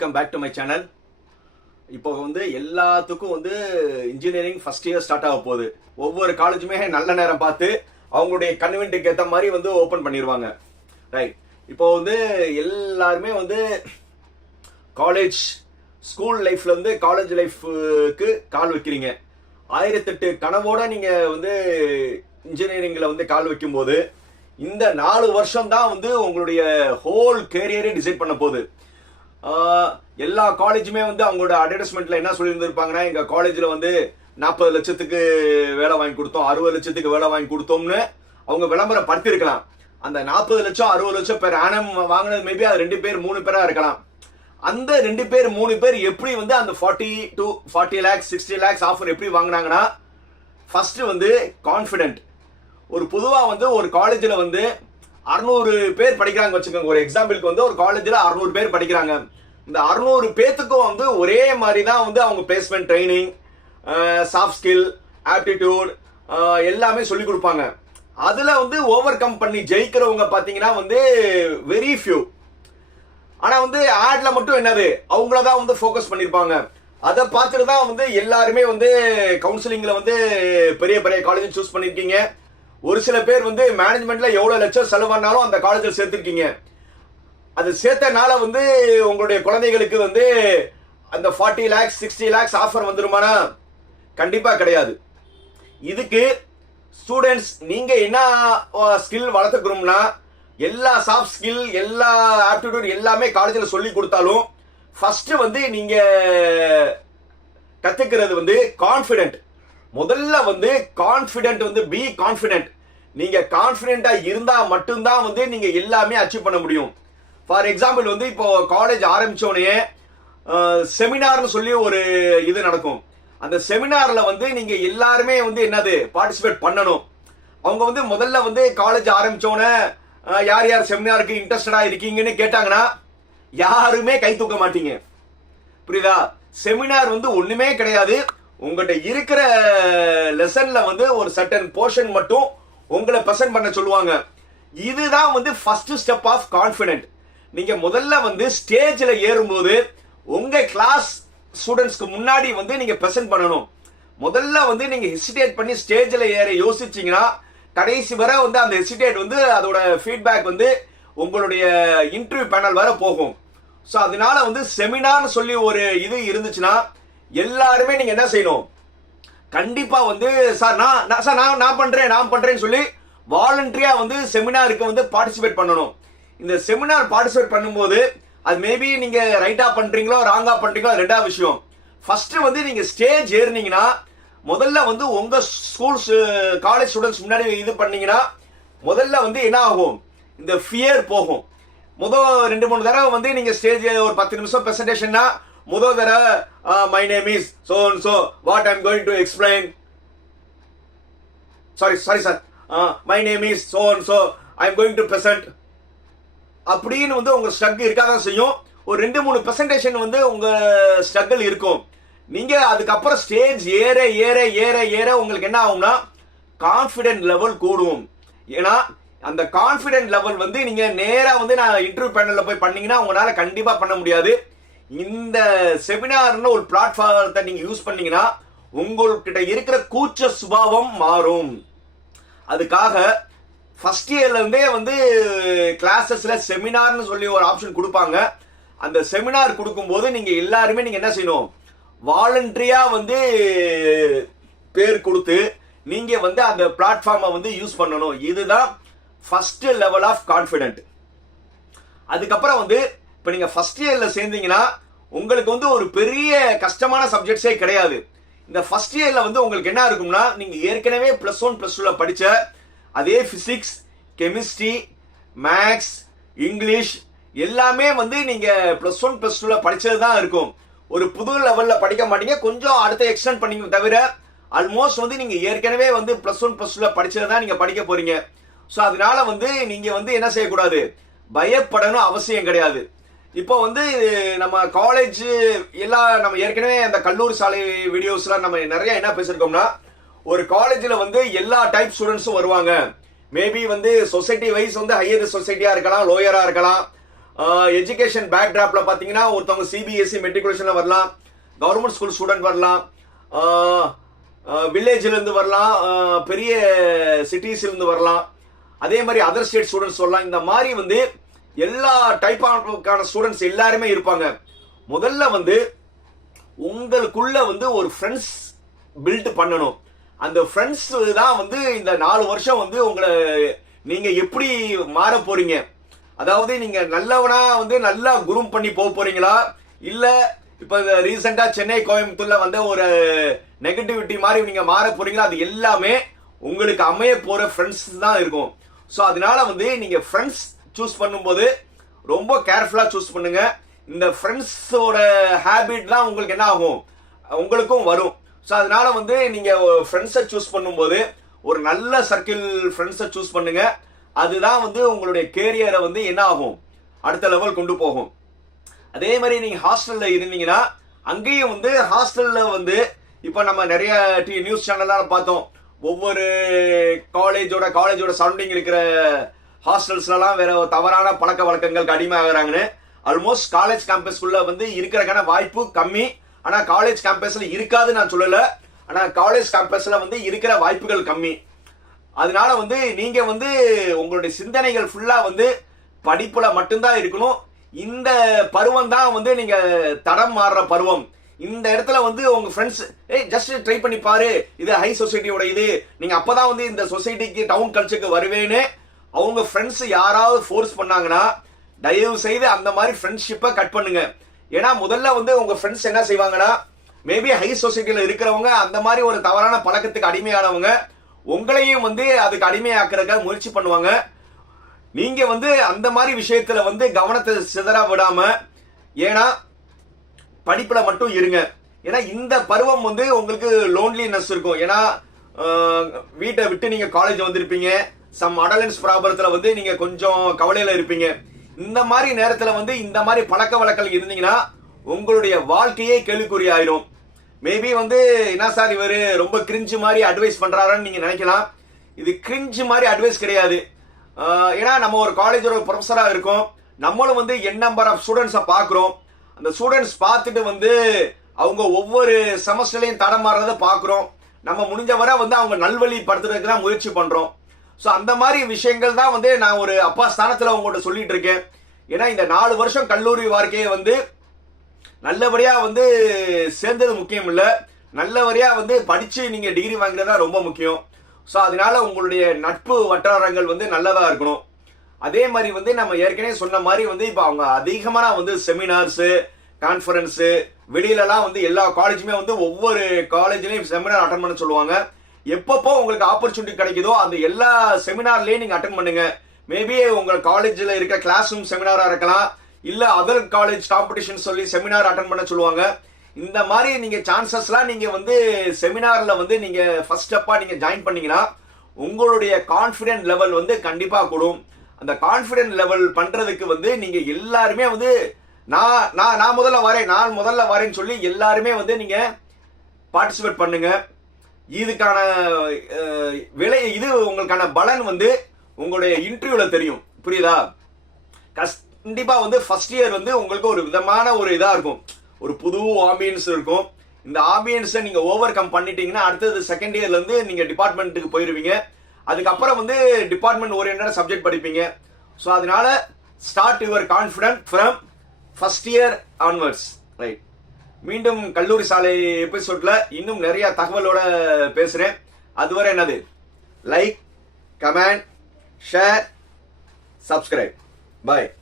Welcome back to my channel இப்போ வந்து எல்லாத்துக்கும் வந்து இன்ஜினியரிங் ஃபர்ஸ்ட் இயர் ஸ்டார்ட் ஆக போகுது. ஒவ்வொரு காலேஜுமே நல்ல நேரம் பார்த்து அவங்களுடைய கன்வென்ட்டுக்கு ஏற்ற மாதிரி வந்து ஓப்பன் பண்ணிடுவாங்க ரைட் இப்போ வந்து எல்லாருமே வந்து காலேஜ் ஸ்கூல் லைஃப்ல வந்து காலேஜ் லைஃபுக்கு கால் வைக்கிறீங்க. ஆயிரத்தெட்டு கனவோட நீங்க வந்து இன்ஜினியரிங்ல வந்து கால் வைக்கும்போது இந்த நாலு வருஷம் தான் வந்து உங்களுடைய ஹோல் கேரியரே டிசைட் பண்ண போகுது. எல்லா காலேஜுமே வந்து அவங்களோட அட்வர்டைஸ்மெண்ட்ல என்ன சொல்லியிருந்திருப்பாங்கன்னா எங்க காலேஜில் வந்து நாற்பது லட்சத்துக்கு வேலை வாங்கி கொடுத்தோம் அறுபது லட்சத்துக்கு வேலை வாங்கி கொடுத்தோம்னு அவங்க விளம்பரம் படுத்திருக்கலாம் அந்த நாற்பது லட்சம் அறுபது லட்சம் பேர் ஆனம் வாங்கினது மேபி அது ரெண்டு பேர் மூணு பேரா இருக்கலாம். அந்த ரெண்டு பேர் மூணு பேர் எப்படி வந்து அந்த forty to forty lakhs sixty lakhs offer எப்படி வாங்கினாங்கன்னா ஃபர்ஸ்ட் வந்து கான்ஃபிடென்ட் ஒரு பொதுவாக வந்து ஒரு காலேஜில் வந்து அறுநூறு பேர் படிக்கிறாங்க வச்சுக்கோங்க. ஒரு எக்ஸாம்பிளுக்கு வந்து ஒரு காலேஜில் அறுநூறு பேர் படிக்கிறாங்க. இந்த அறுநூறு பேத்துக்கும் வந்து ஒரே மாதிரி தான் வந்து அவங்க placement training soft skill aptitude எல்லாமே சொல்லி கொடுப்பாங்க. அதில் வந்து ஓவர் கம் பண்ணி ஜெயிக்கிறவங்க பார்த்தீங்கன்னா வந்து வெரி ஃபியூ ஆனால் வந்து ஆட்ல மட்டும் என்னது? அவங்கள தான் வந்து ஃபோக்கஸ் பண்ணியிருப்பாங்க அதை பார்த்துட்டு தான் வந்து எல்லாருமே வந்து கவுன்சிலிங்கில் வந்து பெரிய பெரிய காலேஜ் சூஸ் பண்ணியிருக்கீங்க ஒரு சில பேர் வந்து மேனேஜ்மெண்ட்ல எவ்வளவு லட்சம் செலவானாலும் அந்த காலேஜில் சேர்த்திருக்கீங்க. அது சேர்த்தனால வந்து உங்களுடைய குழந்தைகளுக்கு வந்து அந்த forty lakhs sixty lakhs offer வந்துருமானா? கண்டிப்பாக கிடையாது. இதுக்கு ஸ்டூடெண்ட்ஸ் நீங்கள் என்ன ஸ்கில் வளர்த்துக்கணும்னா எல்லா சாஃப்ட் ஸ்கில் எல்லா ஆப்டிடியூட் எல்லாமே காலேஜில் சொல்லி கொடுத்தாலும் ஃபஸ்ட்டு வந்து நீங்கள் கத்துக்கிறது வந்து கான்ஃபிடென்ட் முதல்ல வந்து கான்ஃபிடென்ட் வந்து பி கான்ஃபிடென்ட் நீங்க கான்ஃபிடென்ட்டா இருந்தா மட்டும்தான் வந்து நீங்க எல்லாமே அச்சீவ் பண்ண முடியும். ஃபார் எக்ஸாம்பிள் வந்து இப்போ காலேஜ் ஆரம்பிச்சோடனே செமினார்னு சொல்லி ஒரு இது நடக்கும். அந்த செமினார்ல வந்து நீங்க எல்லாருமே வந்து என்னது பார்ட்டிசிபேட் பண்ணணும். அவங்க வந்து முதல்ல வந்து காலேஜ் ஆரம்பிச்சோடனே யார் யார் செமினாருக்கு இன்ட்ரெஸ்டடா இருக்கீங்கன்னு கேட்டாங்கன்னா யாருமே கை தூக்க மாட்டீங்க. புரியுதா? செமினார் வந்து ஒண்ணுமே கிடையாது. உங்கள்கிட்ட இருக்கிற லெசன்ல வந்து ஒரு சர்டன் போர்ஷன் மட்டும் உங்களை ப்ரெசென்ட் பண்ண சொல்லுவாங்க. இதுதான் வந்து ஃபர்ஸ்ட் ஸ்டெப் ஆஃப் கான்ஃபிடென்ட் நீங்க முதல்ல வந்து ஸ்டேஜில் ஏறும்போது உங்க கிளாஸ் ஸ்டூடெண்ட்ஸ்க்கு முன்னாடி வந்து நீங்க ப்ரெசென்ட் பண்ணணும். முதல்ல வந்து நீங்க ஹெசிடேட் பண்ணி ஸ்டேஜில் ஏற யோசிச்சீங்கன்னா கடைசி வரை வந்து அந்த ஹெசிடேட் வந்து அதோட ஃபீட்பேக் வந்து உங்களுடைய இன்டர்வியூ பேனல் வர போகும். ஸோ அதனால வந்து செமினார்னு சொல்லி ஒரு இது இருந்துச்சுன்னா எல்லாருமே நீங்க என்ன செய்யணும்? கண்டிப்பா வந்து சார் நான் நான் சார் நான் நான் பண்றேன் நான் பண்றேன்னு சொல்லி வாலண்டரியா வந்து செமினாருக்கு வந்து பார்ட்டிசிபேட் பண்ணணும். இந்த செமினார் பார்ட்டிசிபேட் பண்ணும்போது அது மேபி நீங்க ரைட்டா பண்றீங்களோ ராங்கா பண்றீங்களோ அது ரெண்டாவது விஷயம். ஃபர்ஸ்ட் வந்து நீங்க ஸ்டேஜ் ஏறினீங்கன்னா முதல்ல வந்து உங்க ஸ்கூல்ஸ் காலேஜ் ஸ்டூடெண்ட்ஸ் முன்னாடி இது பண்ணீங்கன்னா முதல்ல வந்து என்ன ஆகும்? இந்த ஃபியர் போகும். முதல் ரெண்டு மூணு தடவை வந்து நீங்க ஸ்டேஜ் ஒரு பத்து நிமிஷம் பிரசன்டேஷன்னா முதல் தடவை my name is so so what I'm going to explain sorry sorry sir my name is so so I'm going to present அப்படின்னு வந்து உங்க ஸ்ட்ரக் இருக்காதான் செய்யும். ஒரு ரெண்டு மூணு பிரசன்டேஷன் வந்து உங்க ஸ்ட்ரகிள் இருக்கும். நீங்க அதுக்கப்புறம் ஸ்டேஜ் ஏற ஏற ஏற ஏற உங்களுக்கு என்ன ஆகும்னா கான்ஃபிடென்ட் லெவல் கூடும். ஏன்னா அந்த கான்ஃபிடென்ட் லெவல் வந்து நீங்க நேரா வந்து நான் இன்டர்வியூ பேனல்ல போய் பண்ணீங்கன்னா உங்களால கண்டிப்பா பண்ண முடியாது. இந்த செமினார்னு ஒரு பிளாட்ஃபார்த்தை நீங்க யூஸ் பண்ணீங்கன்னா உங்கள்கிட்ட இருக்கிற கூச்ச சுபாவம் மாறும். அதுக்காக ஃபர்ஸ்ட் இயர்ல இருந்தே வந்து கிளாஸஸ்ல செமினார்னு சொல்லி ஒரு ஆப்ஷன் கொடுப்பாங்க. அந்த செமினார் கொடுக்கும்போது நீங்க எல்லாருமே நீங்க என்ன செய்யணும்? வாலண்டரியா வந்து பேர் கொடுத்து நீங்க வந்து அந்த பிளாட்ஃபார்மை வந்து யூஸ் பண்ணணும். இதுதான் ஃபர்ஸ்ட் லெவல் ஆஃப் கான்ஃபிடென்ட் அதுக்கப்புறம் வந்து இப்போ நீங்கள் ஃபர்ஸ்ட் இயரில் சேர்ந்தீங்கன்னா உங்களுக்கு வந்து ஒரு பெரிய கஷ்டமான சப்ஜெக்ட்ஸே கிடையாது. இந்த ஃபர்ஸ்ட் இயரில் வந்து உங்களுக்கு என்ன இருக்கும்னா நீங்கள் ஏற்கனவே ப்ளஸ் ஒன் ப்ளஸ் டூவில் படித்த அதே ஃபிசிக்ஸ் கெமிஸ்ட்ரி மேக்ஸ் இங்கிலீஷ் எல்லாமே வந்து நீங்கள் ப்ளஸ் ஒன் ப்ளஸ் டூவில் படித்தது தான் இருக்கும். ஒரு புது லெவலில் படிக்க மாட்டீங்க. கொஞ்சம் அடுத்த எக்ஸ்டெண்ட் பண்ணிங்க தவிர ஆல்மோஸ்ட் வந்து நீங்கள் ஏற்கனவே வந்து ப்ளஸ் ஒன் ப்ளஸ் டூவில் படிச்சது தான் நீங்கள் படிக்க போகிறீங்க ஸோ அதனால வந்து நீங்கள் வந்து என்ன செய்யக்கூடாது? பயப்படணும் அவசியம் கிடையாது. இப்போ வந்து நம்ம காலேஜ் எல்லா நம்ம ஏற்கனவே அந்த கல்லூரி சாலை வீடியோஸ்லாம் நம்ம நிறைய என்ன பேசியிருக்கோம்னா ஒரு காலேஜில் வந்து எல்லா டைப் ஸ்டூடெண்ட்ஸும் வருவாங்க. மேபி வந்து சொசைட்டி வைஸ் வந்து ஹையர் சொசைட்டியாக இருக்கலாம் லோயராக இருக்கலாம். எஜுகேஷன் பேக்ட்ராப்பில் பார்த்தீங்கன்னா ஒருத்தவங்க சிபிஎஸ்சி மெட்ரிகுலேஷனில் வரலாம். கவர்மெண்ட் ஸ்கூல் ஸ்டூடெண்ட் வரலாம். வில்லேஜ்லேருந்து வரலாம். பெரிய சிட்டிஸ்லேருந்து வரலாம். அதே மாதிரி அதர் ஸ்டேட் ஸ்டூடெண்ட்ஸ் வரலாம். இந்த மாதிரி வந்து எல்லா டைப் ஸ்டூடெண்ட்ஸ் எல்லாருமே இருப்பாங்க. முதல்ல வந்து உங்களுக்குள்ள வந்து ஒரு ஃப்ரெண்ட்ஸ் பில்ட் பண்ணணும். அந்த ஃப்ரெண்ட்ஸ் தான் வந்து இந்த நாலு வருஷம் வந்து உங்களை நீங்க எப்படி மாற போறீங்க? அதாவது நீங்க நல்லவனா வந்து நல்லா குரூம் பண்ணி போக போறீங்களா? இல்ல இப்ப ரீசெண்டா சென்னை கோயம்புத்தூர்ல வந்த ஒரு நெகட்டிவிட்டி மாதிரி நீங்க மாற போறீங்களா? அது எல்லாமே உங்களுக்கு அமைய போற ஃப்ரெண்ட்ஸ் தான் இருக்கும். ஸோ அதனால வந்து நீங்க ஃப்ரெண்ட்ஸ் சூஸ் பண்ணும்போது ரொம்ப கேர்ஃபுல்லா சூஸ் பண்ணுங்க. இந்த ஃப்ரெண்ட்ஸோட ஹேபிட் தான் உங்களுக்கு என்ன ஆகும்? உங்களுக்கும் வரும். ஸோ அதனால வந்து நீங்க ஃப்ரெண்ட்ஸை சூஸ் பண்ணும்போது ஒரு நல்ல சர்க்கிள் ஃப்ரெண்ட்ஸை சூஸ் பண்ணுங்க. அதுதான் வந்து உங்களுடைய கேரியரை வந்து என்ன ஆகும்? அடுத்த லெவல் கொண்டு போகும். அதே மாதிரி நீங்க ஹாஸ்டல்ல இருந்தீங்கன்னா அங்கேயும் வந்து ஹாஸ்டல்ல வந்து இப்போ நம்ம நிறைய டி நியூஸ் சேனல்லாம் பார்த்தோம். ஒவ்வொரு காலேஜோட காலேஜோட சரௌண்டிங் இருக்கிற ஹாஸ்டல்ஸ்லாம் வேற தவறான பழக்க வழக்கங்களுக்கு அடிமையாகிறாங்கன்னு ஆல்மோஸ்ட் காலேஜ் கேம்பஸ்க்குள்ள வந்து இருக்கிறக்கான வாய்ப்பு கம்மி. ஆனா காலேஜ் கேம்பஸ்ல இருக்காது நான் சொல்லல. ஆனா காலேஜ் கேம்பஸ்ல வந்து இருக்கிற வாய்ப்புகள் கம்மி. அதனால வந்து நீங்க வந்து உங்களுடைய சிந்தனைகள் ஃபுல்லா வந்து படிப்புல மட்டும்தான் இருக்கணும். இந்த பருவம் தான் வந்து நீங்க தடம் மாறுற பருவம். இந்த இடத்துல வந்து உங்க ஃப்ரெண்ட்ஸ் ஏய் ஜஸ்ட் ட்ரை பண்ணி பாரு. இது ஹை சொசைட்டியோட இது. நீங்க அப்பதான் வந்து இந்த சொசைட்டிக்கு டவுன் கல்ச்சருக்கு வருவேன்னு அவங்க ஃப்ரெண்ட்ஸ் யாராவது ஃபோர்ஸ் பண்ணாங்கன்னா தயவு செய்து அந்த மாதிரி ஃப்ரெண்ட்ஷிப்பை கட் பண்ணுங்க. ஏன்னா முதல்ல வந்து உங்க ஃப்ரெண்ட்ஸ் என்ன செய்வாங்கன்னா மேபி ஹை சொசைட்டியில் இருக்கிறவங்க அந்த மாதிரி ஒரு தவறான பழக்கத்துக்கு அடிமையானவங்க உங்களையும் வந்து அதுக்கு அடிமையாக்குறதுக்கு முயற்சி பண்ணுவாங்க. நீங்க வந்து அந்த மாதிரி விஷயத்துல வந்து கவனத்தை சிதற விடாம ஏன்னா படிப்புல மட்டும் இருங்க. ஏன்னா இந்த பருவம் வந்து உங்களுக்கு லோன்லினஸ் இருக்கும். ஏன்னா வீட்டை விட்டு நீங்க காலேஜ் வந்திருப்பீங்க. சம் அடலன்ஸ் ப்ராப்ளத்தில் வந்து நீங்கள் கொஞ்சம் கவலையில் இருப்பீங்க. இந்த மாதிரி நேரத்தில் வந்து இந்த மாதிரி பழக்க வழக்கங்கள் இருந்தீங்கன்னா உங்களுடைய வாழ்க்கையே கேள்விக்குறி ஆயிரும். மேபி வந்து என்ன சார் இவர் ரொம்ப கிரிஞ்சு மாதிரி அட்வைஸ் பண்ணுறாருன்னு நீங்கள் நினைக்கலாம். இது கிரிஞ்சு மாதிரி அட்வைஸ் கிடையாது. ஏன்னா நம்ம ஒரு காலேஜோட ப்ரொஃபஸராக இருக்கோம். நம்மளும் வந்து என் நம்பர் ஆஃப் ஸ்டூடெண்ட்ஸை பார்க்குறோம் அந்த ஸ்டூடெண்ட்ஸ் பார்த்துட்டு வந்து அவங்க ஒவ்வொரு செமஸ்டர்லையும் தடம் மாறுறதை பார்க்குறோம் நம்ம முடிஞ்ச வரை வந்து அவங்க நல்வழி படுத்துறதுக்கு தான் முயற்சி பண்ணுறோம் ஸோ அந்த மாதிரி விஷயங்கள் தான் வந்து நான் ஒரு அப்பா ஸ்தானத்தில் உங்கள்கிட்ட சொல்லிட்டு இருக்கேன். ஏன்னா இந்த நாலு வருஷம் கல்லூரி வாழ்க்கையை வந்து நல்லபடியாக வந்து சேர்ந்தது முக்கியம் இல்லை. நல்லபடியாக வந்து படித்து நீங்கள் டிகிரி வாங்கினது தான் ரொம்ப முக்கியம். ஸோ அதனால உங்களுடைய நட்பு வட்டாரங்கள் வந்து நல்லதாக இருக்கணும். அதே மாதிரி வந்து நம்ம ஏற்கனவே சொன்ன மாதிரி வந்து இப்போ அவங்க அதிகமான வந்து செமினார்ஸு கான்ஃபரன்ஸு வெளியிலலாம் வந்து எல்லா காலேஜுமே வந்து ஒவ்வொரு காலேஜ்லேயும் செமினார் அட்டன் பண்ண சொல்லுவாங்க. எப்பப்போ உங்களுக்கு ஆப்பர்ச்சுனிட்டி கிடைக்குதோ அந்த எல்லா செமினார்லயும் நீங்க அட்டன் பண்ணுங்க. மேபி உங்க காலேஜ்ல இருக்க கிளாஸ் ரூம் செமினாரா இருக்கலாம். இல்ல அதர் காலேஜ் காம்படிஷன் சொல்லி செமினார் அட்டன் பண்ண சொல்லுவாங்க. இந்த மாதிரி நீங்க சான்சஸ்லாம் நீங்க வந்து செமினார்ல வந்து நீங்க ஃபர்ஸ்ட் ஸ்டெப்பா நீங்க ஜாயின் பண்ணீங்கன்னா உங்களுடைய கான்ஃபிடென்ட் லெவல் வந்து கண்டிப்பா கூடும். அந்த கான்ஃபிடென்ட் லெவல் பண்றதுக்கு வந்து நீங்க எல்லாருமே வந்து நான் நான் நான் முதல்ல வரேன் நான் முதல்ல வரேன்னு சொல்லி எல்லாருமே வந்து நீங்க பார்ட்டிசிபேட் பண்ணுங்க. இதுக்கான விலை இது உங்களுக்கான பலன் வந்து உங்களுடைய இன்டர்வியூல தெரியும். புரியுதா? கண்டிப்பா வந்து ஃபர்ஸ்ட் இயர் வந்து உங்களுக்கு ஒரு விதமான ஒரு இதா இருக்கும். ஒரு புது ஆம்பியன்ஸ் இருக்கும். இந்த ஆம்பியன்ஸை நீங்க ஓவர் கம் பண்ணிட்டீங்கன்னா அடுத்தது செகண்ட் இயர்ல இருந்து நீங்க டிபார்ட்மெண்ட்டுக்கு போயிருவீங்க. அதுக்கப்புறம் வந்து டிபார்ட்மெண்ட் ஓரியன்டா சப்ஜெக்ட் படிப்பீங்க. ஸோ அதனால start your confident from first year onwards right மீண்டும் கல்லூரி சாலை எபிசோட்ல இன்னும் நிறைய தகவலோட பேசுறேன். அதுவரை என்னது? Like comment share subscribe bye